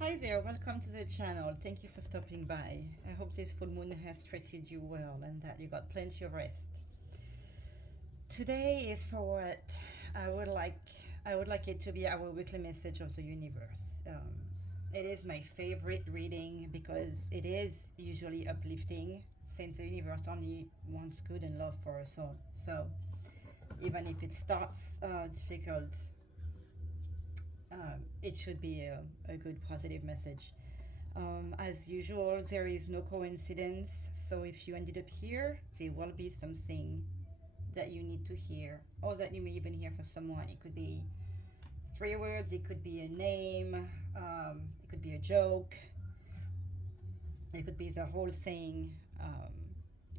Hi there, welcome to the channel. Thank you for stopping by. I hope this full moon has treated you well and that you got plenty of rest. Today is for what I would like I would like it to be our weekly message of the universe. It is my favorite reading because it is usually uplifting since the universe only wants good and love for us all. So even if it starts difficult, it should be a good positive message. As usual, there is no coincidence, so if you ended up here, there will be something that you need to hear, or that you may even hear for someone. It could be three words, it could be a name, it could be a joke, it could be the whole thing.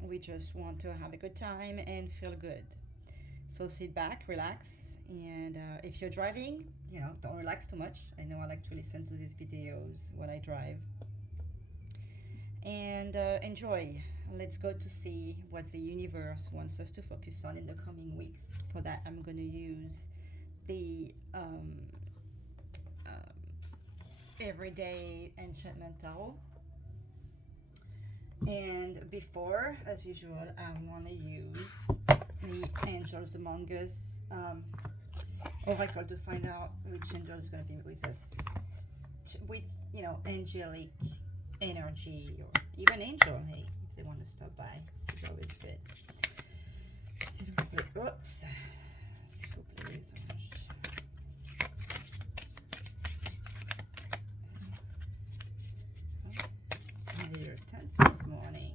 We just want to have a good time and feel good. So sit back, relax, and if you're driving, don't relax too much. I know I like to listen to these videos when I drive. And enjoy. Let's go to see what the universe wants us to focus on in the coming weeks. For that, I'm going to use the everyday enchantment tarot. And before, as usual, I want to use the angels among us oracle to find out which angel is going to be with us, with angelic energy, or even angel. Hey, if they want to stop by, it's always good. Oops. S'il vous plaît, les anges. You're tense this morning.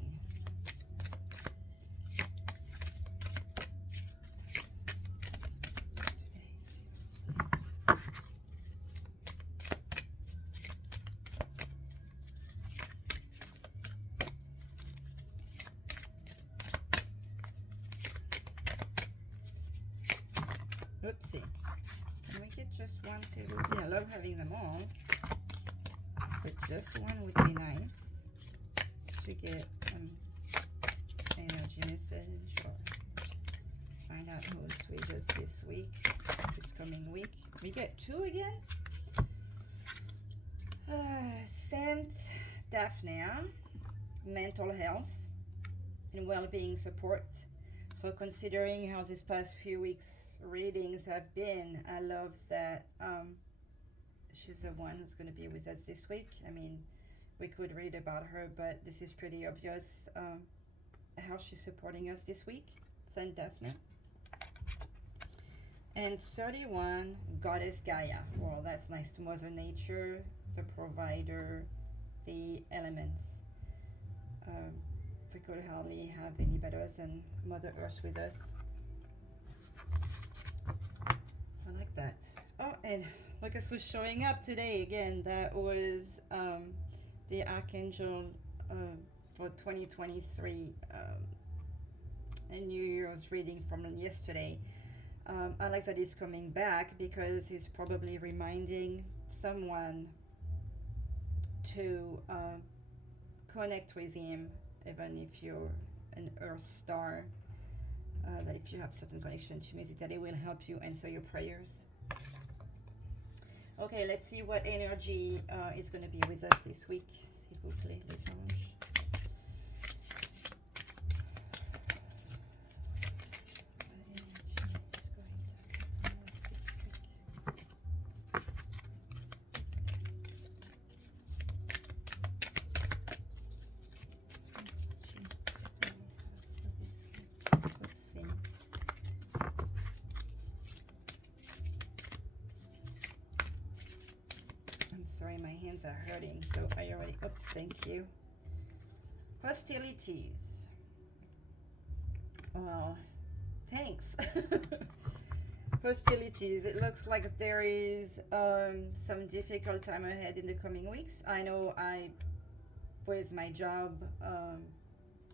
Oopsie. Can we get just one, s'il vous plaît? I love having them all, but just one would be nice to get energy message or find out who's with us this week, this coming week. We get two again. Saint Daphne, mental health and well-being support. So considering how this past few weeks readings have been, I love that she's the one who's going to be with us this week. I mean, we could read about her, but this is pretty obvious how she's supporting us this week. Saint Daphne. And 31, Goddess Gaia. Well, that's nice to Mother Nature, the provider, the elements. We could hardly have any better than Mother Earth with us. I like that. Oh, and look at who's showing up today again. That was the Archangel for 2023, a New Year's reading from yesterday. I like that he's coming back because he's probably reminding someone to connect with him, even if you're an Earth star. That if you have certain connection to music, that it will help you answer your prayers. Okay, let's see what energy is going to be with us this week. S'il vous plaît, les anges. Sorry, my hands are hurting, so I already, oops, thank you. Hostilities. Well, thanks. Hostilities. It looks like there is some difficult time ahead in the coming weeks. I know with my job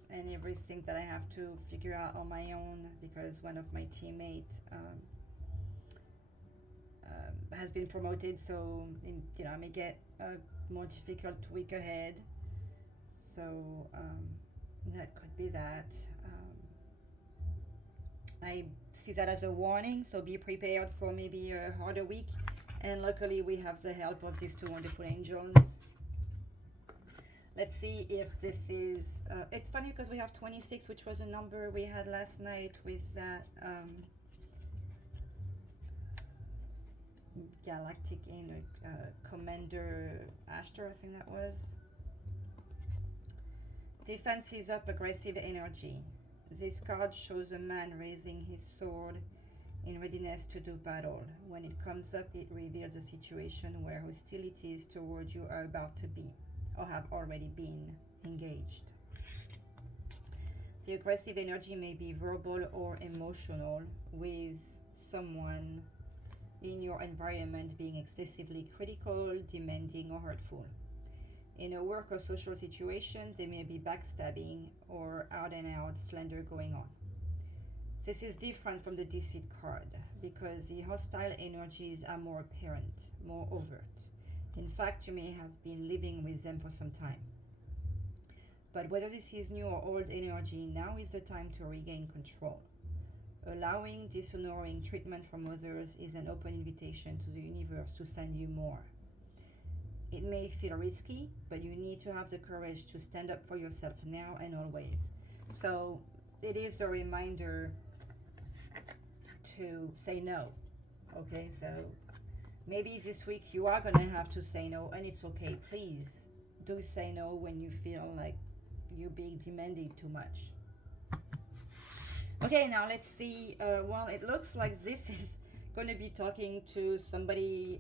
and everything that I have to figure out on my own because one of my teammates has been promoted, so I may get a more difficult week ahead. So that could be that. I see that as a warning, so be prepared for maybe a harder week And luckily we have the help of these two wonderful angels. Let's see if this is it's funny because we have 26, which was a number we had last night with that galactic commander Ashtor, I think that was. Defense is up, aggressive energy. This card shows a man raising his sword in readiness to do battle. When it comes up, it reveals a situation where hostilities towards you are about to be or have already been engaged. The aggressive energy may be verbal or emotional, with someone in your environment being excessively critical, demanding, or hurtful. In a work or social situation, there may be backstabbing or out and out slander going on. This is different from the deceit card because the hostile energies are more apparent, more overt. In fact, you may have been living with them for some time. But whether this is new or old energy, now is the time to regain control. Allowing dishonoring treatment from others is an open invitation to the universe to send you more. It may feel risky, but you need to have the courage to stand up for yourself now and always. So it is a reminder to say no. Okay, so maybe this week you are going to have to say no, and it's okay. Please do say no when you feel like you're being demanded too much. Okay, now let's see. Well, it looks like this is going to be talking to somebody,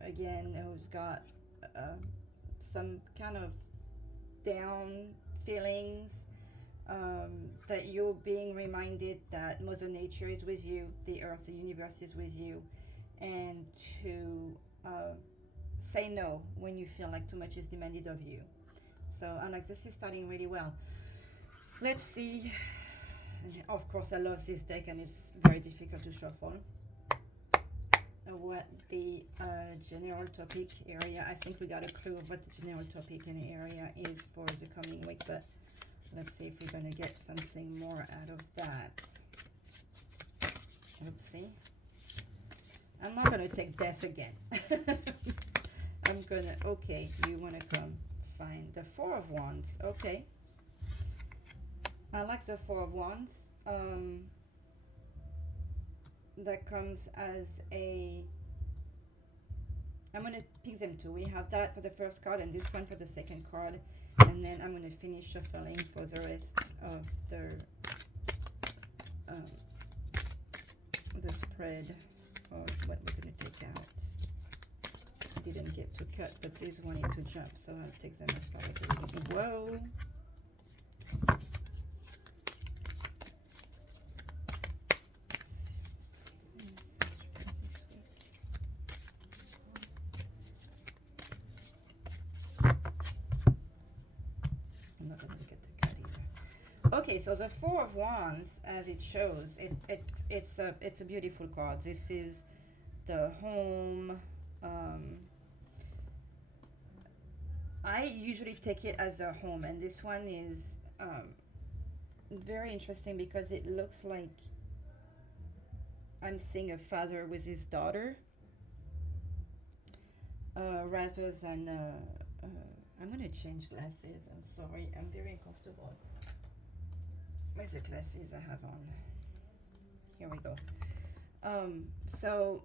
again, who's got some kind of down feelings, that you're being reminded that Mother Nature is with you, the earth, the universe is with you, and to say no when you feel like too much is demanded of you. So, and like this is starting really well. Let's see. Of course, I love this deck, and it's very difficult to shuffle. What the general topic area, I think we got a clue of what the general topic and area is for the coming week, but let's see if we're going to get something more out of that. Oopsie. I'm not going to take death again. I'm going to, okay, you want to come find the Four of Wands. Okay. I like the Four of Wands. That comes as a, I'm going to pick them two. We have that for the first card and this one for the second card, and then I'm going to finish shuffling for the rest of the spread of what we're going to take out. I didn't get to cut, but these wanted to jump, so I'll take them as far as we can. Whoa! Okay, so the Four of Wands, as it shows, it's a beautiful card. This is the home. I usually take it as a home, and this one is very interesting because it looks like I'm seeing a father with his daughter, rather than I'm gonna change glasses. I'm sorry, I'm very uncomfortable. Where's the glasses I have on? Here we go. So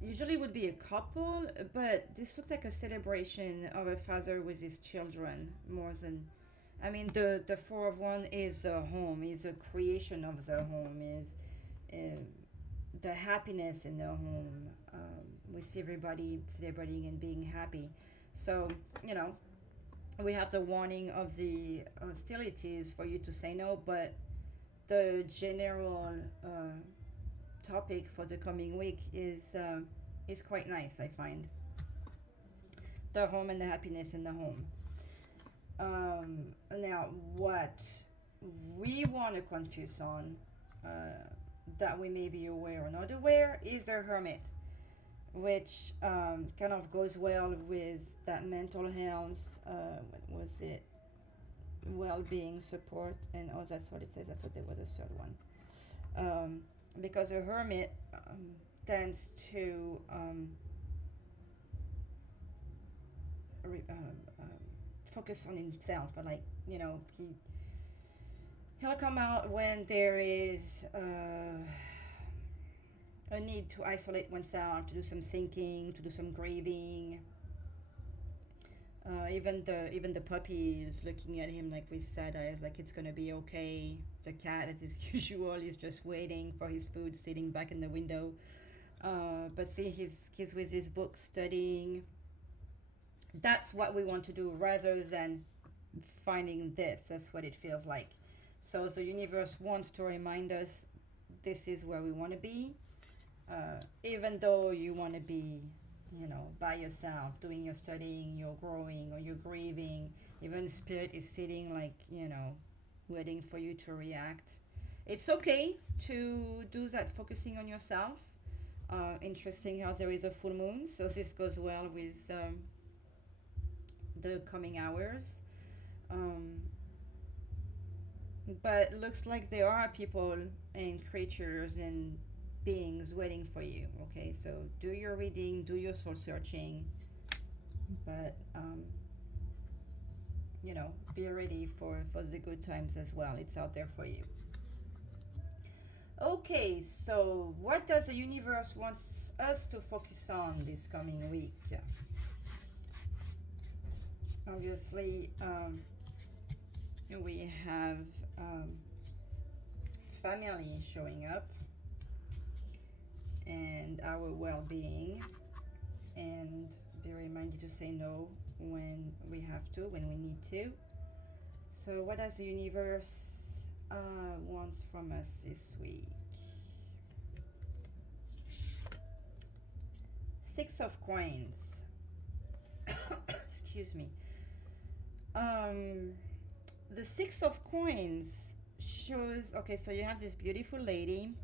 usually would be a couple, but this looks like a celebration of a father with his children more than, I mean, the Four of Wands is a home, is a creation of the home, is the happiness in the home. We see everybody celebrating and being happy. So, you know, we have the warning of the hostilities for you to say no, but the general topic for the coming week is quite nice, I find. The home and the happiness in the home. Now, what we want to confuse on, that we may be aware or not aware, is the Hermit, which kind of goes well with that mental health, what was it, well-being, support, and that's what it says. That's what there was a third one. Because a hermit, tends to re- focus on himself, but like he'll come out when there is a need to isolate oneself, to do some thinking, to do some grieving. Even the puppy is looking at him like with sad eyes, like it's gonna be okay. The cat, as is usual, is just waiting for his food, sitting back in the window. But see, he's with his book studying. That's what we want to do, rather than finding this. That's what it feels like. So the universe wants to remind us this is where we want to be, even though you want to be, by yourself, doing your studying, you're growing, or you're grieving. Even spirit is sitting like, waiting for you to react. It's okay to do that, focusing on yourself. Interesting how there is a full moon, so this goes well with the coming hours. Um, but looks like there are people and creatures and beings waiting for you. Okay, so do your reading, do your soul searching, but be ready for the good times as well. It's out there for you. Okay, so what does the universe wants us to focus on this coming week? Obviously, we have family showing up, and our well-being, and be reminded to say no when we have to, when we need to. So what does the universe wants from us this week? Six of coins. Excuse me. The six of coins shows, okay, so you have this beautiful lady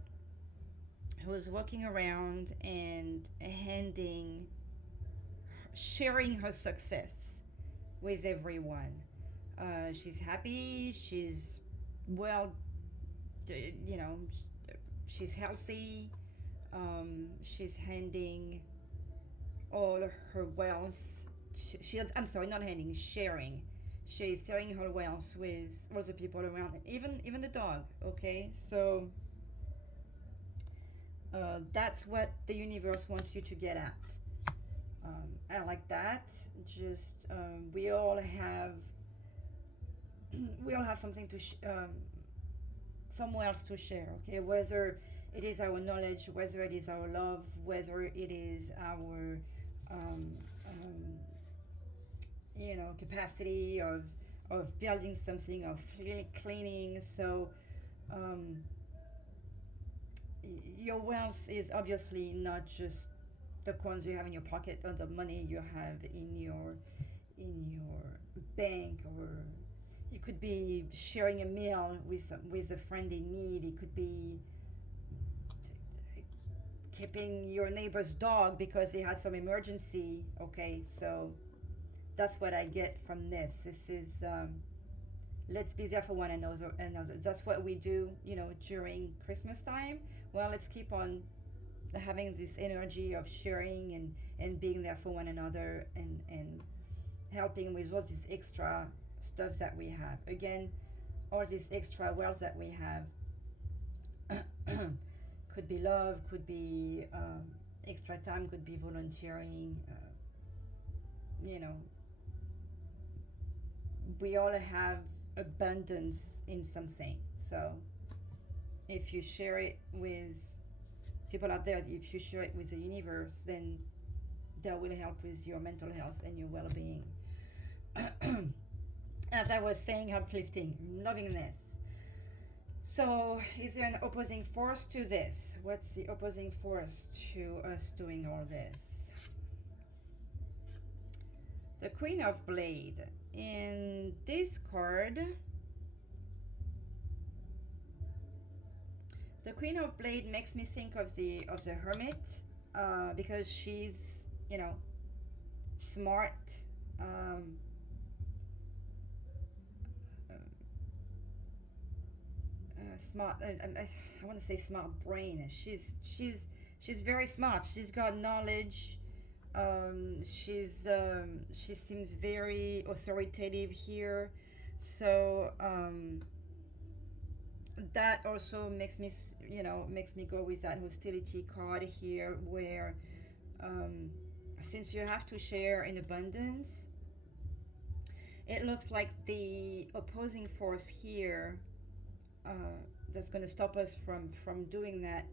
who's walking around and sharing her success with everyone. She's happy, she's, well, you know, she's healthy, she's handing all her wealth. I'm sorry, not handing, sharing. She's sharing her wealth with all the people around, even the dog. Okay, so that's what the universe wants you to get at. I like that. Just we all have something to somewhere else to share. Okay, whether it is our knowledge, whether it is our love, whether it is our um, capacity of building something, of cleaning. So your wealth is obviously not just the coins you have in your pocket or the money you have in your bank, or it could be sharing a meal with a friend in need. It could be keeping your neighbor's dog because they had some emergency. Okay, so that's what I get from this. This is let's be there for one another. That's what we do, during Christmas time. Well, let's keep on having this energy of sharing and being there for one another, and helping with all this extra stuff that we have. Again, all this extra wealth that we have could be love, could be extra time, could be volunteering. We all have abundance in something. So if you share it with people out there, if you share it with the universe, then that will help with your mental health and your well-being. As I was saying, uplifting, loving this. So is there an opposing force to this? What's the opposing force to us doing all this? The Queen of Blade. In this card, the Queen of Blade makes me think of the Hermit, because she's, smart, smart. I want to say smart brain. She's she's very smart. She's got knowledge. She seems very authoritative here. So that also makes me, makes me go with that hostility card here, where um, since you have to share in abundance, it looks like the opposing force here, uh, that's going to stop us from doing that,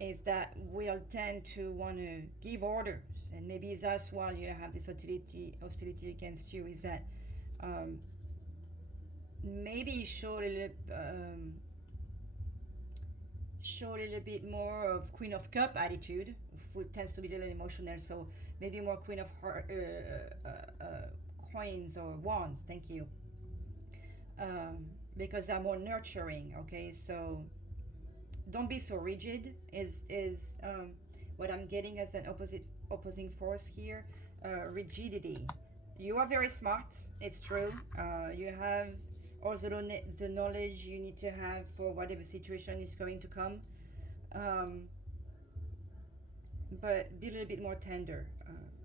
is that we'll tend to want to give orders, and maybe that's why you have this hostility against you, is that um, maybe show a little bit more of Queen of Cup attitude, who tends to be a little emotional. So maybe more Queen of Heart, coins or wands. Thank you. Um, because they're more nurturing. Okay, so don't be so rigid. Is what I'm getting as an opposing force here. Rigidity. You are very smart. It's true. You have all the knowledge you need to have for whatever situation is going to come. Um, but be a little bit more tender.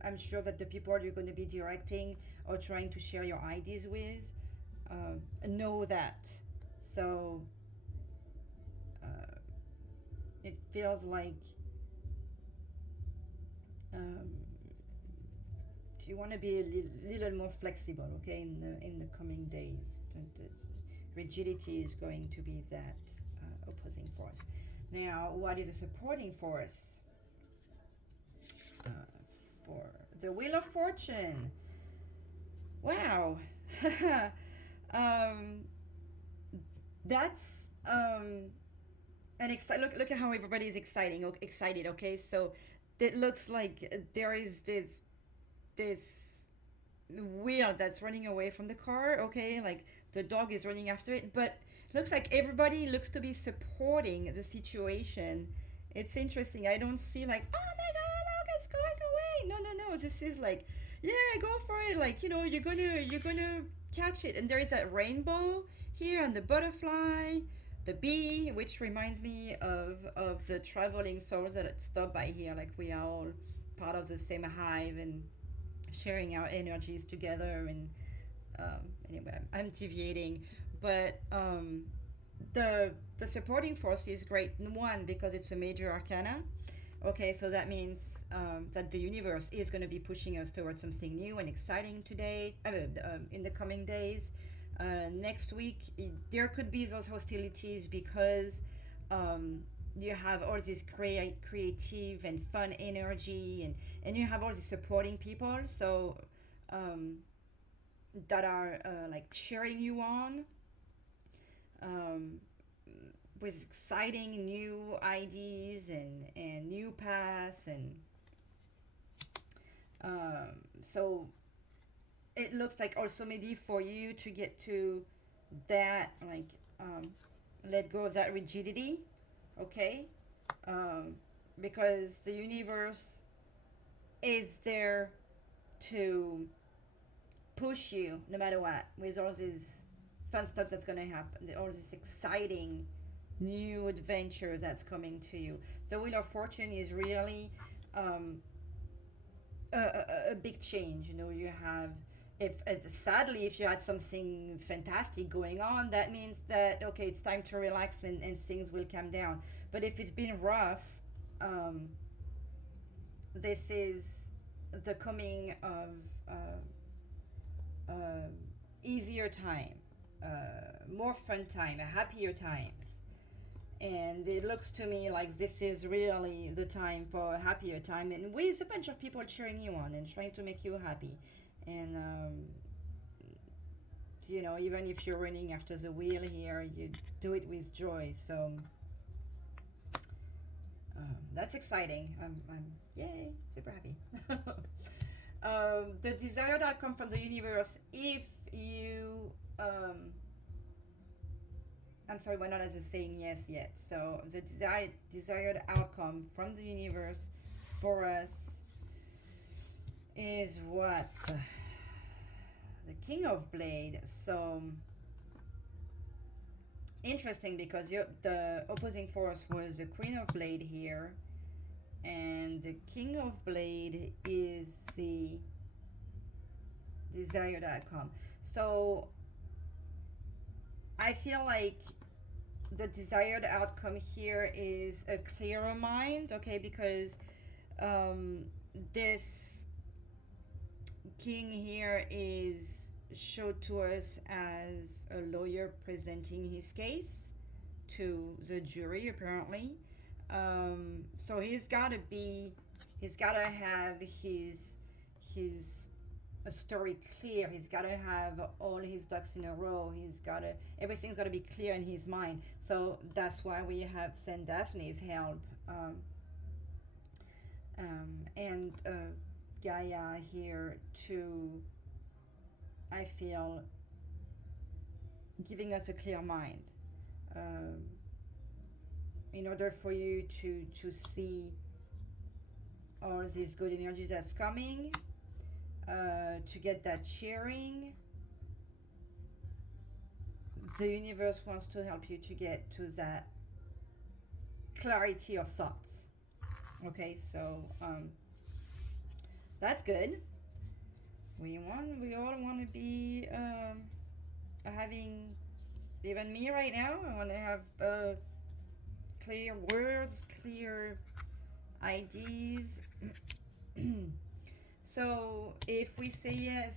I'm sure that the people you're going to be directing or trying to share your ideas with know that. So uh, it feels like um, you want to be a little more flexible, okay, in the coming days. The rigidity is going to be that opposing force. Now, what is a supporting force? Uh, for the Wheel of Fortune. Wow. um, that's an look at how everybody is excited. Okay, so it looks like there is this wheel that's running away from the car. Okay, like the dog is running after it, but looks like everybody looks to be supporting the situation. It's interesting. I don't see like, oh my god, look, it's going away. No. This is like, yeah, go for it. Like, you're gonna catch it. And there is that rainbow here, and the butterfly, the bee, which reminds me of the traveling souls that stop by here. Like, we are all part of the same hive and sharing our energies together. And anyway, I'm deviating, but the supporting force is great. One, because it's a major arcana. Okay, so that means that the universe is going to be pushing us towards something new and exciting today, in the coming days. Next week, there could be those hostilities because you have all this creative and fun energy, and you have all these supporting people, so um, that are like cheering you on, um, with exciting new ideas and new paths, and so it looks like also maybe for you to get to that, like, let go of that rigidity. Okay, um, because the universe is there to push you no matter what, with all this fun stuff that's going to happen, all this exciting new adventure that's coming to you. The Wheel of Fortune is really a big change. You have, if sadly, if you had something fantastic going on, that means that, okay, it's time to relax, and things will calm down. But if it's been rough, this is the coming of easier time, more fun time, a happier times. And it looks to me like this is really the time for a happier time, and with a bunch of people cheering you on and trying to make you happy. And even if you're running after the wheel here, you do it with joy. So that's exciting. I'm yay, super happy. The desired outcome from the universe, if you I'm sorry, we're not as a saying yes yet. So the desired outcome from the universe for us is what? The King of Blade. So interesting, because the opposing force was the Queen of Blade here, And the King of Blade is the desired outcome. So I feel like the desired outcome here is a clearer mind, okay? Because um, this king here is showed to us as a lawyer presenting his case to the jury, apparently. So he's gotta have his a story clear. He's gotta have all his ducks in a row. Everything's gotta be clear in his mind. So that's why we have sent Daphne's help. And Gaia here to, I feel, giving us a clear mind. Um, in order for you to see all these good energy that's coming, to get that cheering, the universe wants to help you to get to that clarity of thoughts. Okay, so that's good. We all want to be having, even me right now, I want to have clear words, clear ideas. So if we say yes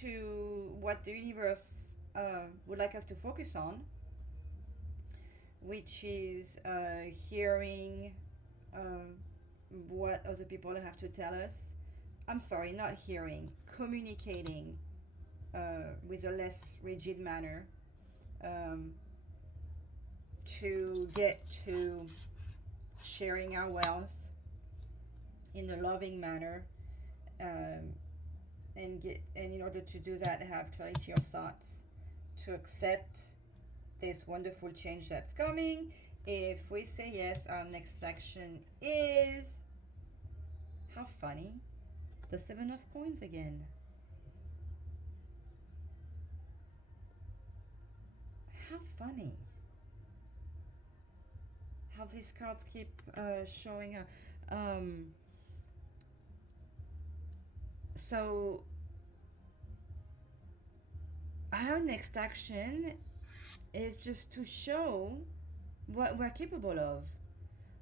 to what the universe would like us to focus on, which is hearing what other people have to tell us. I'm sorry, not hearing, communicating with a less rigid manner, to get to sharing our wealth in a loving manner, and in order to do that, have clarity of thoughts, to accept this wonderful change that's coming. If we say yes, our next action is, how funny, the Seven of Coins again. How funny. How these cards keep showing up. So our next action is just to show what we're capable of.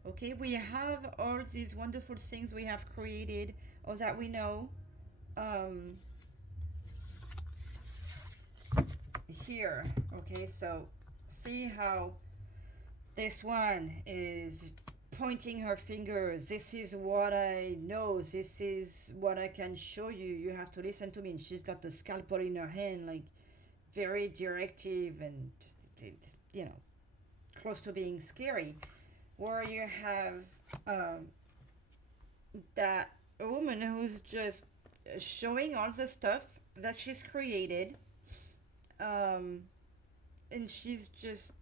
Okay, we have all these wonderful things we have created or that we know, here. Okay, so see how this one is pointing her fingers. This is what I know. This is what I can show you. You have to listen to me. And she's got the scalpel in her hand, like very directive and, you know, close to being scary. Where you have that woman who's just showing all the stuff that she's created, and she's just,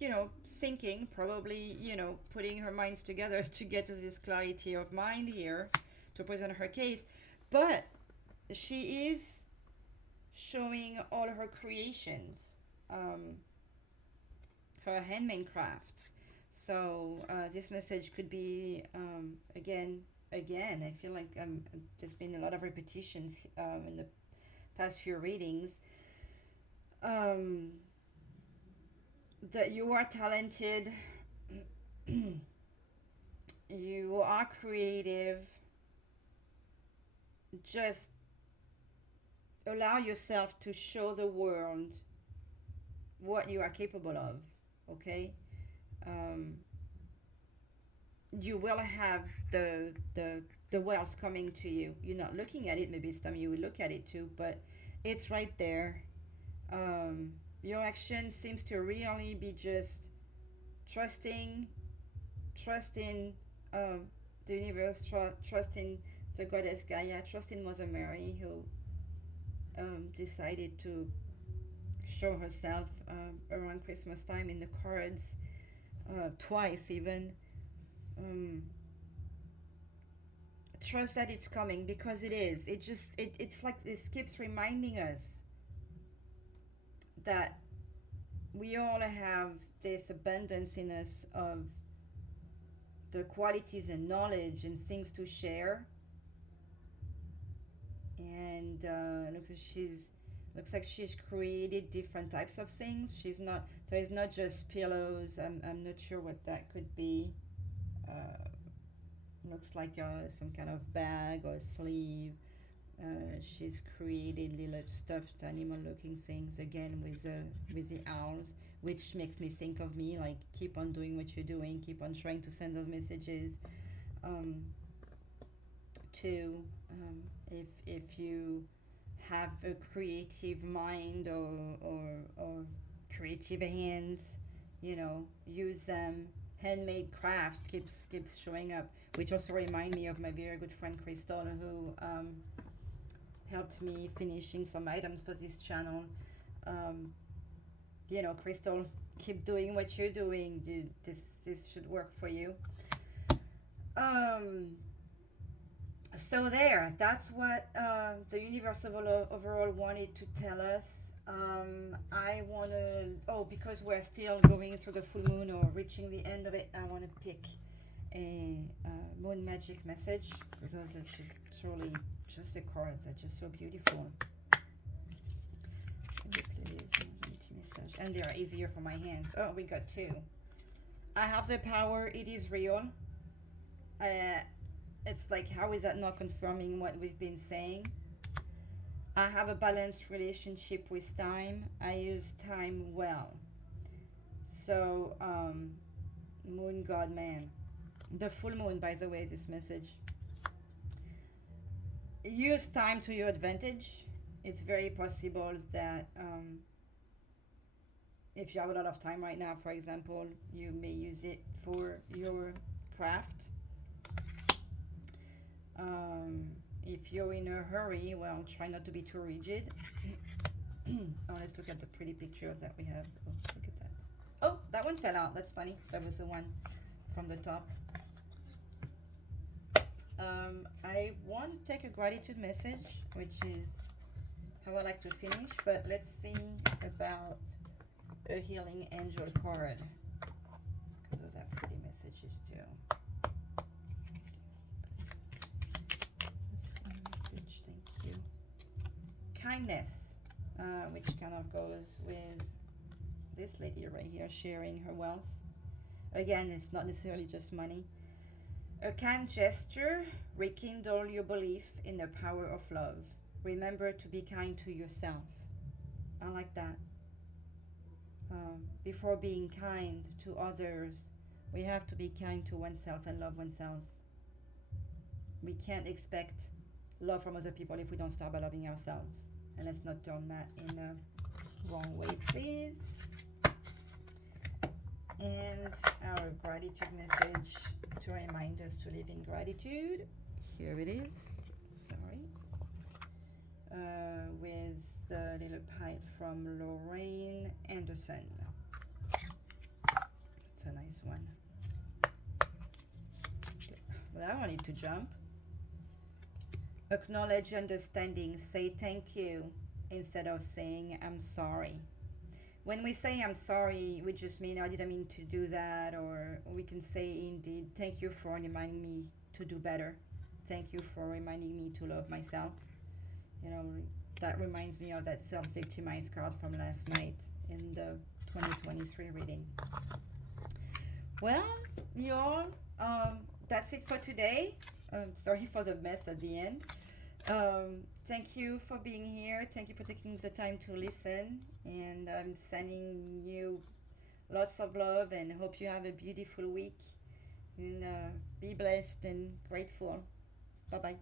you know, thinking, probably, you know, putting her minds together to get to this clarity of mind here to present her case. But she is showing all her creations, her handmade crafts. So this message could be, again, I feel like there's been a lot of repetitions in the past few readings. That you are talented, you are creative. Just allow yourself to show the world what you are capable of. Okay, you will have the wealth coming to you. You're not looking at it. Maybe it's time you will look at it too, but it's right there. Your action seems to really be just trusting the universe, trusting the goddess Gaia, trusting Mother Mary, who decided to show herself around Christmas time in the cards, twice even. Trust that it's coming, because it is. It's like this keeps reminding us that we all have this abundance in us of the qualities and knowledge and things to share. And looks like she's created different types of things. She's not so it's not just pillows. I'm not sure what that could be. uh, Looks like some kind of bag or sleeve. She's created little stuffed animal looking things again with the owls, which makes me think of me, like keep on doing what you're doing, keep on trying to send those messages. um, to if you have a creative mind or creative hands, use them. Handmade craft keeps showing up, which also remind me of my very good friend Crystal, who helped me finishing some items for this channel. um, Crystal, keep doing what you're doing. This should work for you. um, so there, that's what the universe overall wanted to tell us. I want to, because we're still going through the full moon or reaching the end of it, I want to pick a moon magic message, because those are just truly just the cards are just so beautiful. And they are easier for my hands. Oh, we got two. I have the power, it is real. It's like, how is that not confirming what we've been saying? I have a balanced relationship with time. I use time well. So, moon god man. The full moon, by the way, this message. Use time to your advantage. It's very possible that if you have a lot of time right now, for example, you may use it for your craft. If you're in a hurry, well, try not to be too rigid. Let's look at the pretty picture that we have. Oh, look at that. Oh, that one fell out. That's funny. That was the one from the top. I want to take a gratitude message, which is how I like to finish, but let's see about a healing angel card, because those are pretty messages too. Thank you. Kindness, which kind of goes with this lady right here sharing her wealth. Again, it's not necessarily just money. A kind gesture, rekindle your belief in the power of love. Remember to be kind to yourself. I like that. Before being kind to others, we have to be kind to oneself and love oneself. We can't expect love from other people if we don't start by loving ourselves. And let's not turn that in the wrong way, please. And our gratitude message to remind us to live in gratitude. Here it is. Sorry. With the little pipe from Lorriane Anderson. It's a nice one. Well, I wanted to jump. Acknowledge understanding. Say thank you instead of saying I'm sorry. When we say I'm sorry, we just mean I didn't mean to do that, or we can say indeed, thank you for reminding me to do better. Thank you for reminding me to love myself. That reminds me of that self-victimized card from last night in the 2023 reading. Well, y'all, that's it for today. Sorry for the mess at the end. Thank you for being here. Thank you for taking the time to listen. And I'm sending you lots of love and hope you have a beautiful week. And be blessed and grateful. Bye-bye.